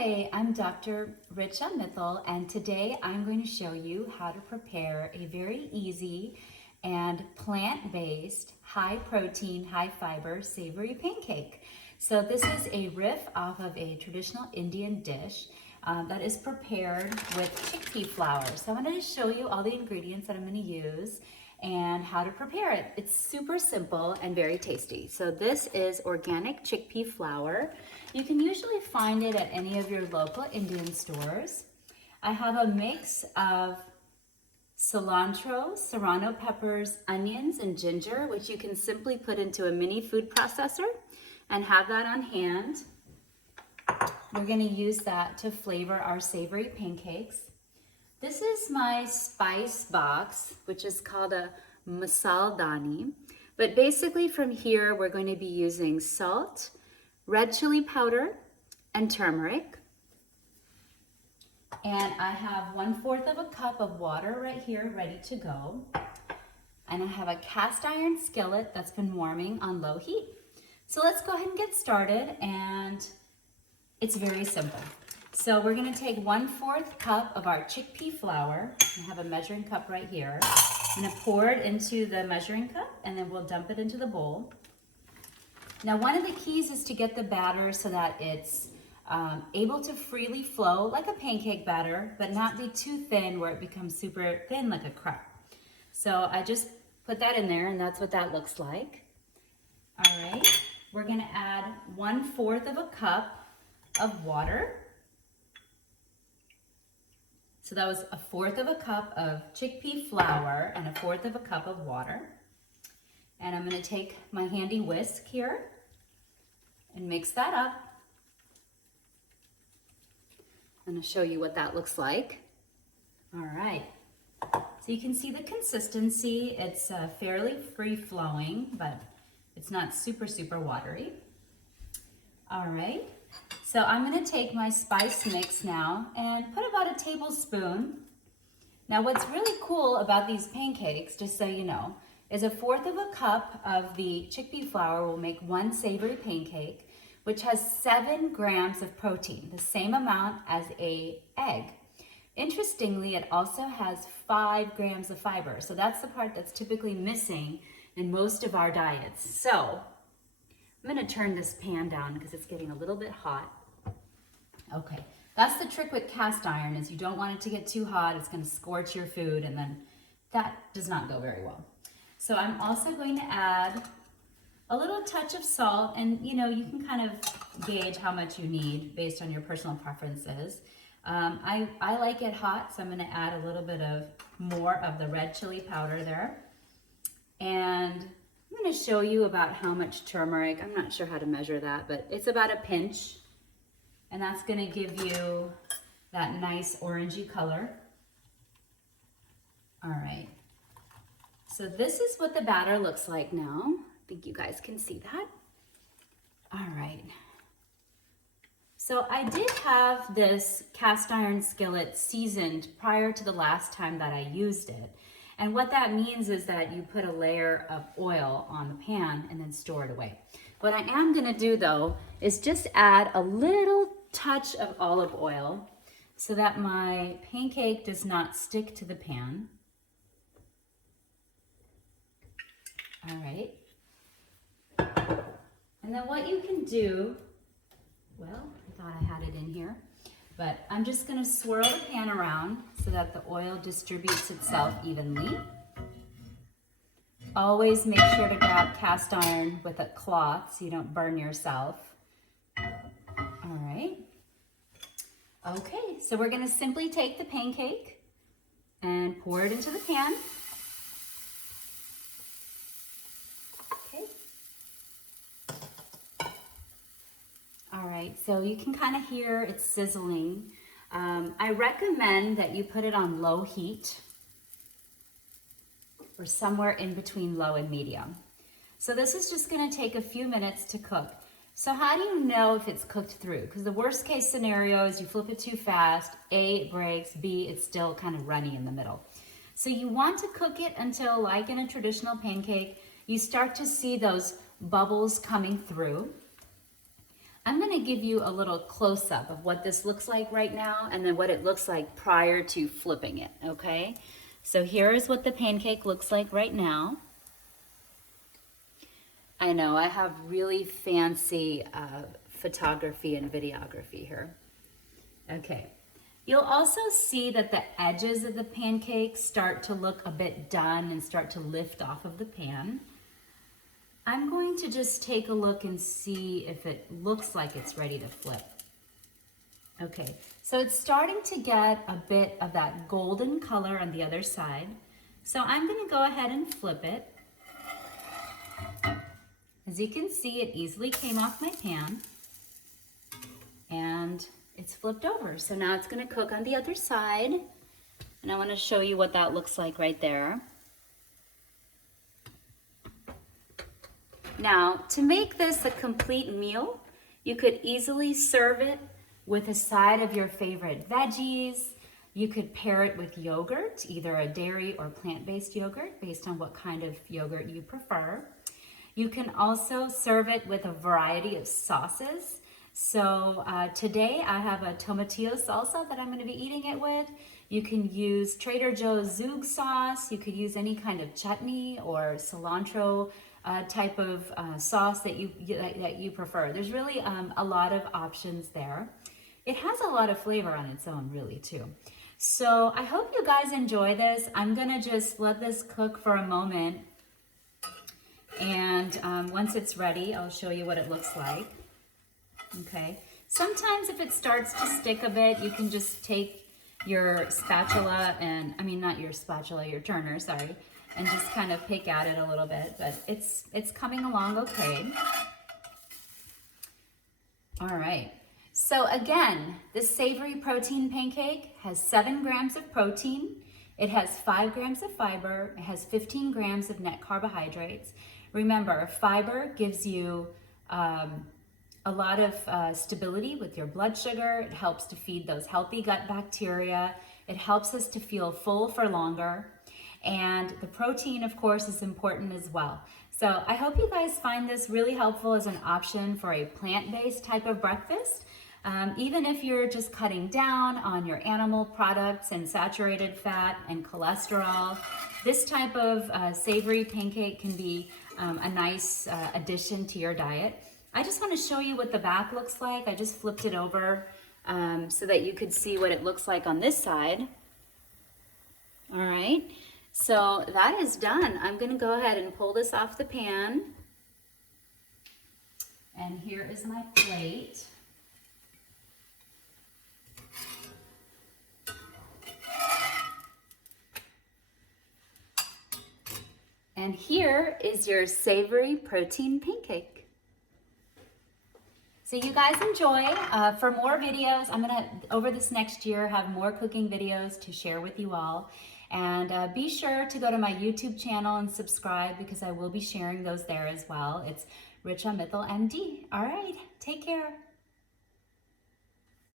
Hi, I'm Dr. Richa Mittal, and today I'm going to show you how to prepare a very easy and plant-based, high-protein, high-fiber savory pancake. So this is a riff off of a traditional Indian dish that is prepared with chickpea flour. So I'm going to show you all the ingredients that I'm going to use and how to prepare it. It's super simple and very tasty. So this is organic chickpea flour. You can usually find it at any of your local Indian stores. I have a mix of cilantro, serrano peppers, onions, and ginger, which you can simply put into a mini food processor and have that on hand. We're going to use that to flavor our savory pancakes. This is my spice box, which is called a masala dani. But basically from here, we're going to be using salt, red chili powder, and turmeric. And I have 1/4 of a cup of water right here ready to go. And I have a cast iron skillet that's been warming on low heat. So let's go ahead and get started, and it's very simple. So we're gonna take 1/4 cup of our chickpea flour. I have a measuring cup right here. I'm gonna pour it into the measuring cup, and then we'll dump it into the bowl. Now, one of the keys is to get the batter so that it's able to freely flow like a pancake batter, but not be too thin where it becomes super thin like a crepe. So I just put that in there, and that's what that looks like. All right, we're gonna add 1/4 of a cup of water. So that was 1/4 of a cup of chickpea flour and 1/4 of a cup of water. And I'm gonna take my handy whisk here and mix that up. I'm gonna show you what that looks like. All right, so you can see the consistency. It's fairly free-flowing, but it's not super watery. All right. So I'm gonna take my spice mix now and put about a tablespoon. Now what's really cool about these pancakes, just so you know, is 1/4 of a cup of the chickpea flour will make one savory pancake, which has 7 grams of protein, the same amount as an egg. Interestingly, it also has 5 grams of fiber. So that's the part that's typically missing in most of our diets. So I'm gonna turn this pan down because it's getting a little bit hot. Okay, that's the trick with cast iron, is you don't want it to get too hot. It's gonna scorch your food, and then that does not go very well. So I'm also going to add a little touch of salt, and you know, you can kind of gauge how much you need based on your personal preferences. I like it hot, so I'm gonna add a little bit of more of the red chili powder there. And I'm going to show you about how much turmeric. I'm not sure how to measure that, but it's about a pinch. And that's going to give you that nice orangey color. All right. So this is what the batter looks like now. I think you guys can see that. All right. So I did have this cast iron skillet seasoned prior to the last time that I used it. And what that means is that you put a layer of oil on the pan and then store it away. What I am gonna do though is just add a little touch of olive oil so that my pancake does not stick to the pan. All right. And then what you can do, well, I thought I had it in here, but I'm just gonna swirl the pan around so that the oil distributes itself evenly. Always make sure to grab cast iron with a cloth so you don't burn yourself. All right. Okay, so we're gonna simply take the pancake and pour it into the pan. Okay. All right, so you can kind of hear it sizzling. I recommend that you put it on low heat or somewhere in between low and medium. So this is just gonna take a few minutes to cook. So how do you know if it's cooked through? Because the worst case scenario is you flip it too fast, A, it breaks, B, it's still kind of runny in the middle. So you want to cook it until, like in a traditional pancake, you start to see those bubbles coming through. I'm gonna give you a little close-up of what this looks like right now and then what it looks like prior to flipping it, okay? So here is what the pancake looks like right now. I know, I have really fancy photography and videography here. Okay, you'll also see that the edges of the pancake start to look a bit done and start to lift off of the pan. I'm going to just take a look and see if it looks like it's ready to flip. Okay, so it's starting to get a bit of that golden color on the other side. So I'm gonna go ahead and flip it. As you can see, it easily came off my pan and it's flipped over. So now it's gonna cook on the other side. And I wanna show you what that looks like right there. Now, to make this a complete meal, you could easily serve it with a side of your favorite veggies. You could pair it with yogurt, either a dairy or plant-based yogurt, based on what kind of yogurt you prefer. You can also serve it with a variety of sauces. So today I have a tomatillo salsa that I'm going to be eating it with. You can use Trader Joe's Zug sauce. You could use any kind of chutney or cilantro type of sauce that you prefer. There's really a lot of options there. It has a lot of flavor on its own, really, too. So I hope you guys enjoy this. I'm gonna just let this cook for a moment, and once it's ready, I'll show you what it looks like. Okay. Sometimes if it starts to stick a bit, you can just take your spatula and, not your spatula, your turner, sorry, and just kind of pick at it a little bit, but it's coming along okay. All right, so again, this savory protein pancake has 7 grams of protein, it has 5 grams of fiber, it has 15 grams of net carbohydrates. Remember, fiber gives you a lot of stability with your blood sugar. It helps to feed those healthy gut bacteria. It helps us to feel full for longer. And the protein, of course, is important as well. So I hope you guys find this really helpful as an option for a plant-based type of breakfast. Even if you're just cutting down on your animal products and saturated fat and cholesterol, this type of savory pancake can be a nice addition to your diet. I just want to show you what the back looks like. I just flipped it over so that you could see what it looks like on this side. All right, so that is done. I'm going to go ahead and pull this off the pan. And here is my plate. And here is your savory protein pancake. So you guys enjoy. For more videos, I'm gonna, over this next year, have more cooking videos to share with you all. And be sure to go to my YouTube channel and subscribe because I will be sharing those there as well. It's Mittal MD. All right, take care.